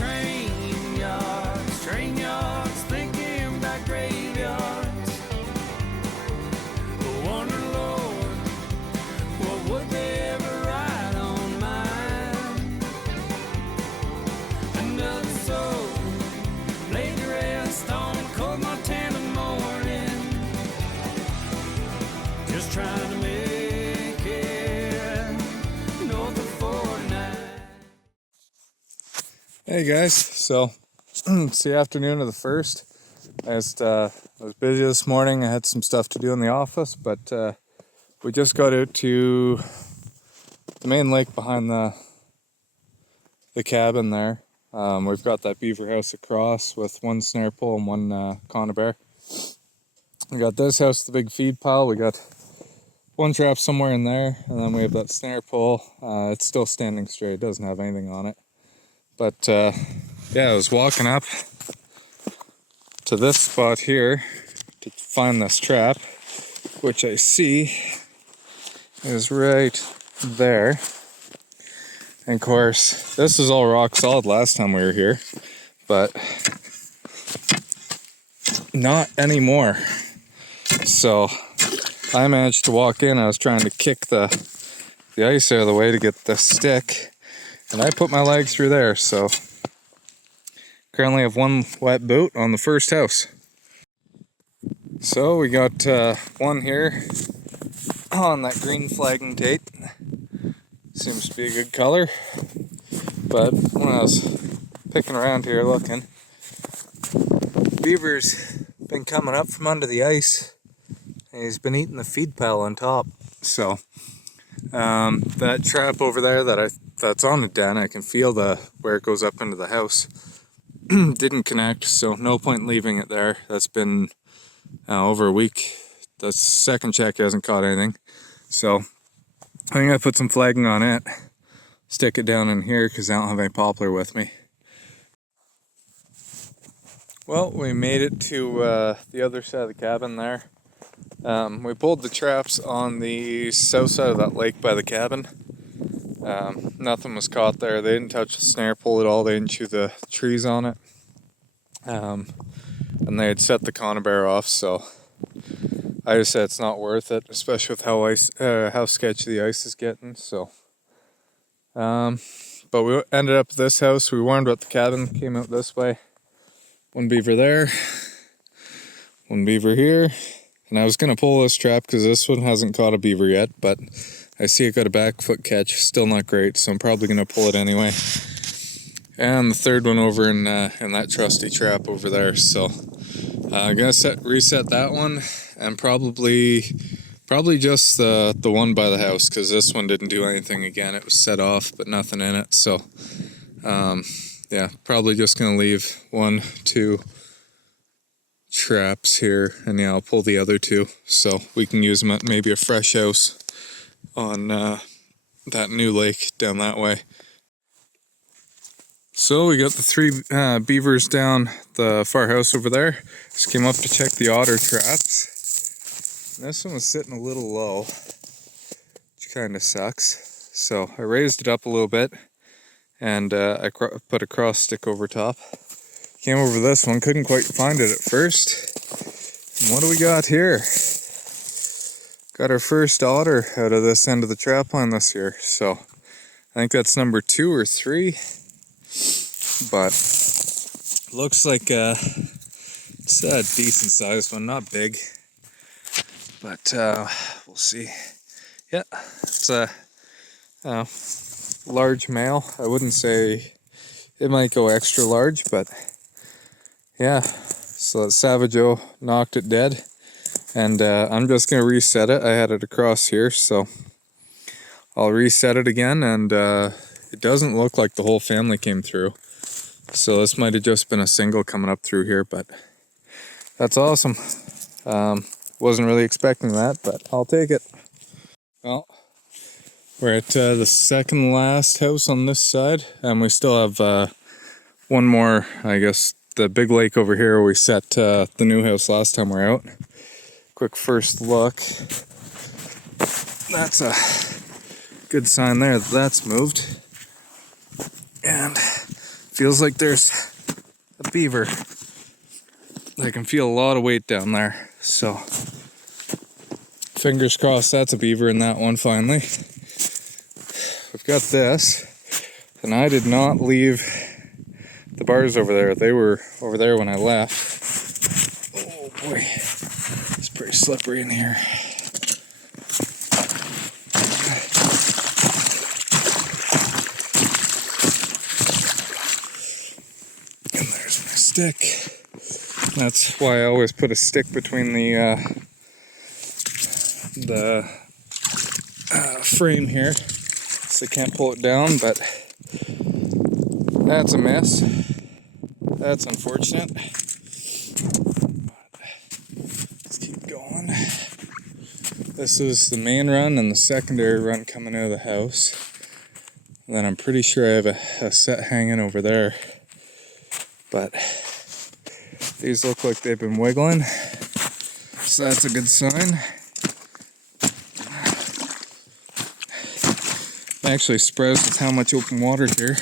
train yards, thinking about graveyards. Wonder, Lord, what would they ever write on mine? Another soul laid to rest on a cold Montana morning, just trying to make it north of 49. Hey guys, so it's the afternoon of the 1st. I was busy this morning. I had some stuff to do in the office, but we just got out to the main lake behind the cabin there. We've got that beaver house across with one snare pole and one conibear. We got this house, the big feed pile. We got one trap somewhere in there, and then we have that snare pole. It's still standing straight, it doesn't have anything on it. But yeah, I was walking up to this spot here to find this trap, which I see is right there. And of course, this is all rock solid last time we were here, but not anymore. So I managed to walk in. I was trying to kick the ice out of the way to get the stick, and I put my leg through there. So currently have one wet boot on the first house. So we got one here on that green flagging tape. Seems to be a good color. But when I was picking around here looking, beaver's been coming up from under the ice, and he's been eating the feed pile on top. So that trap over there that's on the den, I can feel where it goes up into the house. Didn't connect, so no point in leaving it there. That's been over a week. The second check hasn't caught anything. So I think I put some flagging on it, stick it down in here because I don't have any poplar with me. Well, we made it to the other side of the cabin there. We pulled the traps on the south side of that lake by the cabin. Nothing was caught there. They didn't touch the snare pole at all. They didn't chew the trees on it. And they had set the conibear off, so I just said it's not worth it, especially with how sketchy the ice is getting. So, but we ended up at this house. We warned about the cabin, came out this way. One beaver there, one beaver here. And I was going to pull this trap because this one hasn't caught a beaver yet, but I see it got a back foot catch, still not great, so I'm probably going to pull it anyway. And the third one over in that trusty trap over there, so I'm going to reset that one, and probably just the one by the house, because this one didn't do anything again. It was set off, but nothing in it, so yeah, probably just going to leave 1, 2 traps here, and yeah, I'll pull the other 2, so we can use them at maybe a fresh house on that new lake down that way. So we got the 3 beavers down the far house over there. Just came up to check the otter traps. And this one was sitting a little low, which kind of sucks. So I raised it up a little bit, and I put a cross stick over top. Came over this one, couldn't quite find it at first. And what do we got here? Got our first otter out of this end of the trap line this year. So I think that's number 2 or 3. But looks like it's a decent sized one, not big. But we'll see. Yeah, it's a large male. I wouldn't say it might go extra large, but yeah. So Savageau knocked it dead. And I'm just going to reset it. I had it across here, so I'll reset it again. And it doesn't look like the whole family came through. So this might have just been a single coming up through here, but that's awesome. Wasn't really expecting that, but I'll take it. Well, we're at the second last house on this side, and we still have one more, I guess, the big lake over here where we set the new house last time we were out. Quick first look. That's a good sign there that that's moved. And Feels like there's a beaver. I can feel a lot of weight down there. So fingers crossed that's a beaver in that one finally. We've got this. And I did not leave the bars over there. They were over there when I left. Oh boy. It's pretty slippery in here. And there's my stick. That's why I always put a stick between the frame here, so I can't pull it down. But that's a mess. That's unfortunate. Let's keep going. This is the main run and the secondary run coming out of the house. And then I'm pretty sure I have a set hanging over there. But these look like they've been wiggling, so that's a good sign. I'm actually surprised with how much open water here,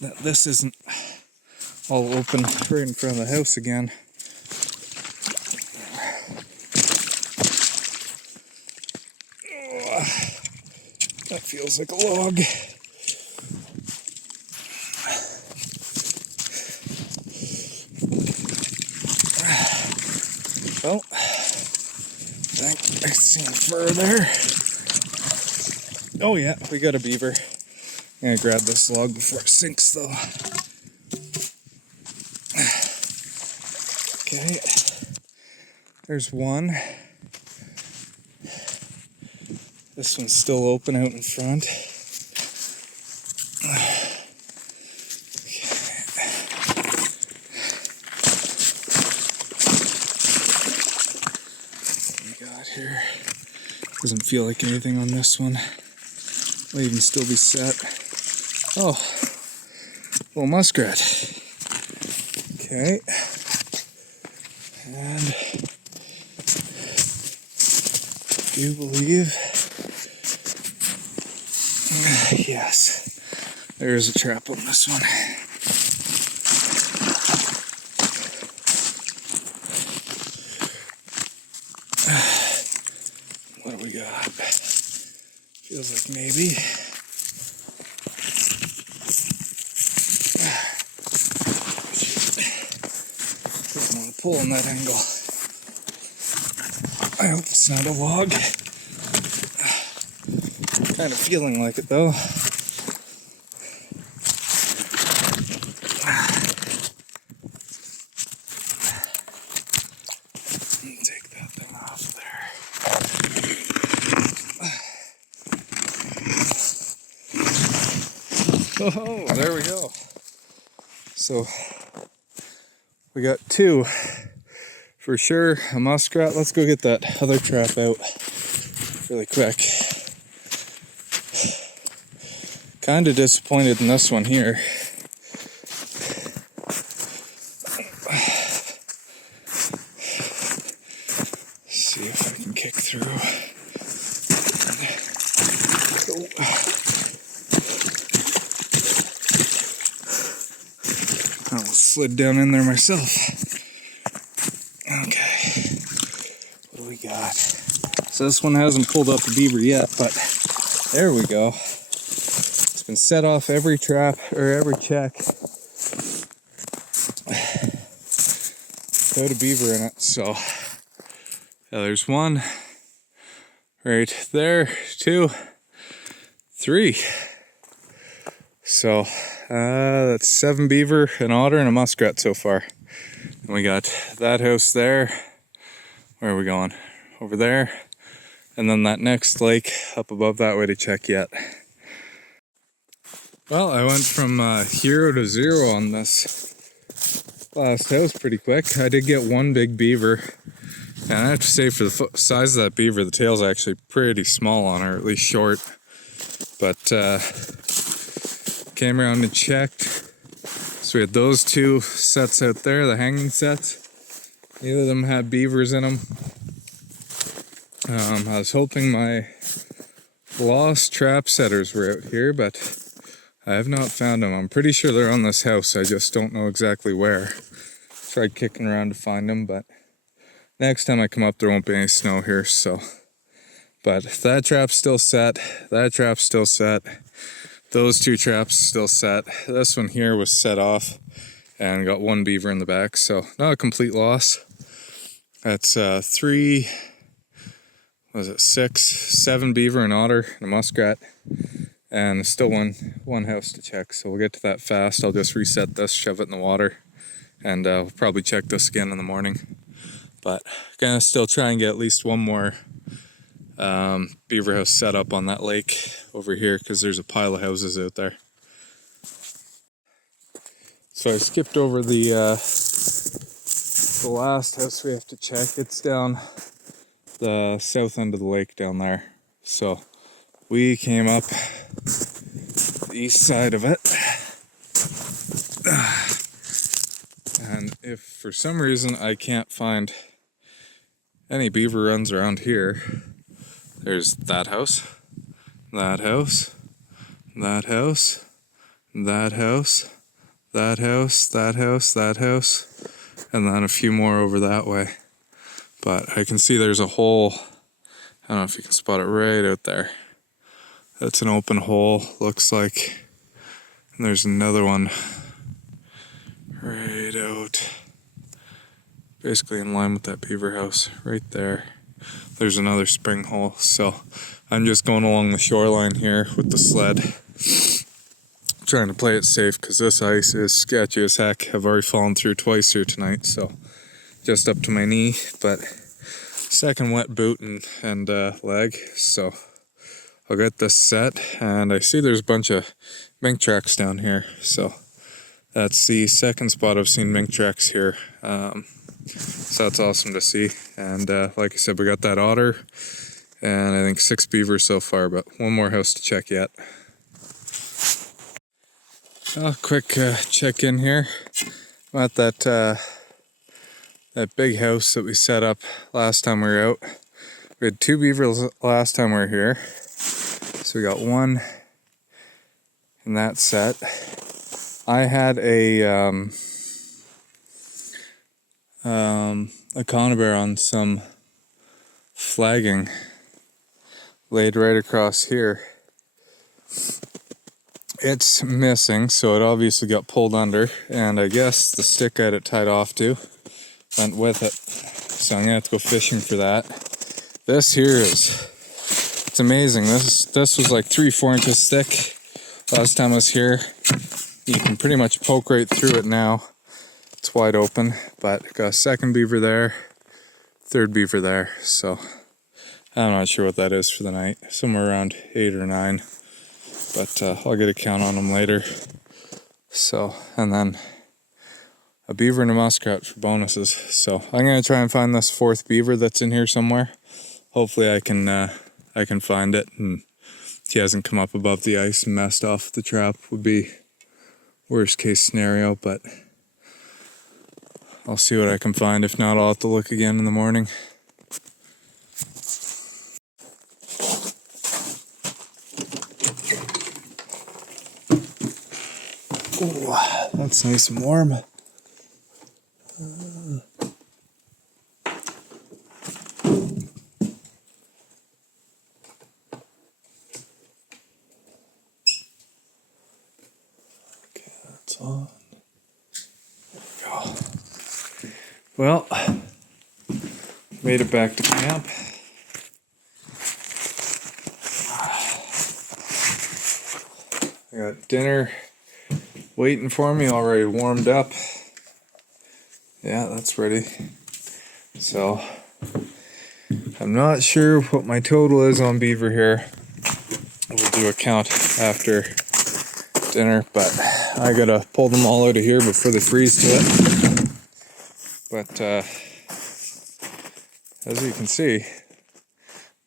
that this isn't all open right in front of the house again. Oh, that feels like a log. Well, I think I see him further. Oh yeah, we got a beaver. I'm gonna grab this log before it sinks though. Okay, there's one. This one's still open out in front. Here. Doesn't feel like anything on this one. Will even still be set. Oh, little muskrat. Okay. And do you believe? Yes. There's a trap on this one. What do we got? Feels like maybe. Doesn't want to pull on that angle. I hope it's not a log. Kind of feeling like it though. Take that thing off there. Oh, there we go. So we got two for sure, a muskrat. Let's go get that other trap out really quick. Kind of disappointed in this one here. See if I can kick through. I almost slid down in there myself. Okay, what do we got? So this one hasn't pulled up a beaver yet, but there we go. It's been set off every trap or every check. Got a beaver in it, so yeah, there's one right there, 2, 3. So that's 7 beaver, an otter, and a muskrat so far. And we got that house there. Where are we going? Over there. And then that next lake up above that way to check yet. Well, I went from 0 to 0 on this last house pretty quick. I did get one big beaver. And I have to say, for the size of that beaver, the tail's actually pretty small on her, at least short. But came around and checked. So we had those 2 sets out there, the hanging sets. Neither of them had beavers in them. I was hoping my lost trap setters were out here, but I have not found them. I'm pretty sure they're on this house. I just don't know exactly where. Tried kicking around to find them, but next time I come up, there won't be any snow here, so. But that trap's still set. That trap's still set. Those two traps still set. This one here was set off and got one beaver in the back, so not a complete loss. That's 7 beaver, an otter, and a muskrat, and still one house to check. So we'll get to that fast. I'll just reset this, shove it in the water, and we'll probably check this again in the morning. But gonna still try and get at least one more beaver house set up on that lake over here, because there's a pile of houses out there. So I skipped over the last house we have to check. It's down the south end of the lake down there. So we came up the east side of it. And if for some reason I can't find any beaver runs around here, there's that house, that house, that house, that house, that house, that house, that house, and then a few more over that way. But I can see there's a hole. I don't know if you can spot it right out there. That's an open hole, looks like. And there's another one right out, basically in line with that beaver house right there. There's another spring hole. So I'm just going along the shoreline here with the sled, trying to play it safe, because this ice is sketchy as heck. I've already fallen through twice here tonight, so just up to my knee, but second wet boot and leg. So I'll get this set, and I see there's a bunch of mink tracks down here, so that's the second spot I've seen mink tracks here. So that's awesome to see. And like I said, we got that otter, and I think 6 beavers so far, but one more house to check yet. Quick check in here. I'm at that big house that we set up last time we were out. We had 2 beavers last time we were here, so we got one in that set. I had a conibear on some flagging laid right across here. It's missing, so it obviously got pulled under, and I guess the stick I had it tied off to went with it. So I'm gonna have to go fishing for that. This here it's amazing. This was like 3-4 inches thick last time I was here. You can pretty much poke right through it now. It's wide open, but got a second beaver there, third beaver there. So I'm not sure what that is for the night. Somewhere around 8 or 9. But I'll get a count on them later. So, and then a beaver and a muskrat for bonuses. So I'm gonna try and find this 4th beaver that's in here somewhere. Hopefully I can find it, and he hasn't come up above the ice and messed off the trap. Would be worst case scenario, but I'll see what I can find. If not, I'll have to look again in the morning. Ooh, that's nice and warm. Okay, that's on. There we go. Well, made it back to camp. I got dinner waiting for me, already warmed up. Yeah, that's ready. So, I'm not sure what my total is on beaver here. We'll do a count after dinner, but I gotta pull them all out of here before they freeze to it. But, as you can see,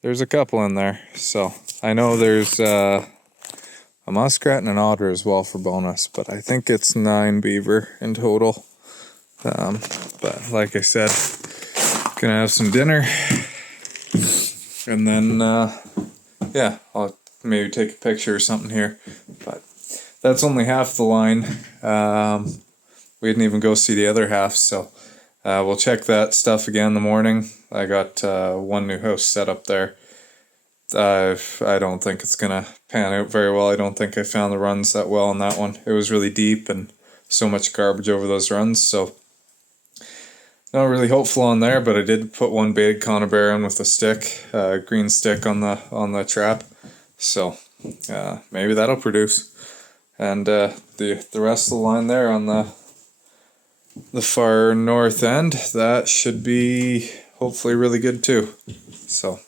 there's a couple in there. So, I know there's a muskrat and an otter as well for bonus, but I think it's 9 beaver in total. But like I said, gonna have some dinner, and then yeah, I'll maybe take a picture or something here. But that's only half the line. We didn't even go see the other half, so we'll check that stuff again in the morning. I got one new house set up there. I don't think it's gonna pan out very well. I don't think I found the runs that well on that one. It was really deep and so much garbage over those runs, so not really hopeful on there. But I did put one baited conibear in with a stick, green stick on the trap, so maybe that'll produce. And the rest of the line there on the far north end, that should be hopefully really good too. So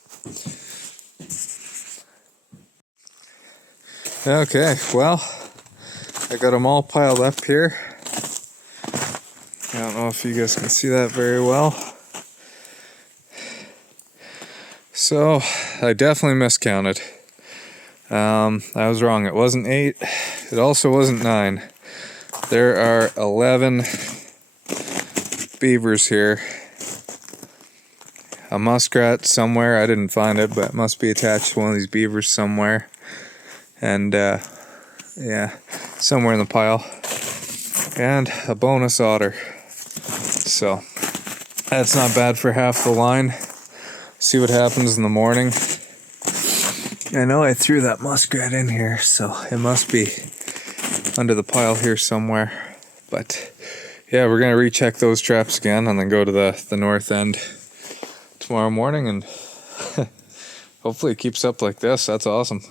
okay, well, I got them all piled up here. I don't know if you guys can see that very well. So I definitely miscounted. I was wrong. It wasn't 8. It also wasn't 9. There are 11 beavers here. A muskrat somewhere. I didn't find it, but it must be attached to one of these beavers somewhere. And yeah, somewhere in the pile. And a bonus otter. So that's not bad for half the line. See what happens in the morning. I know I threw that muskrat in here, so it must be under the pile here somewhere. But yeah, we're gonna recheck those traps again and then go to the north end tomorrow morning, and hopefully it keeps up like this. That's awesome.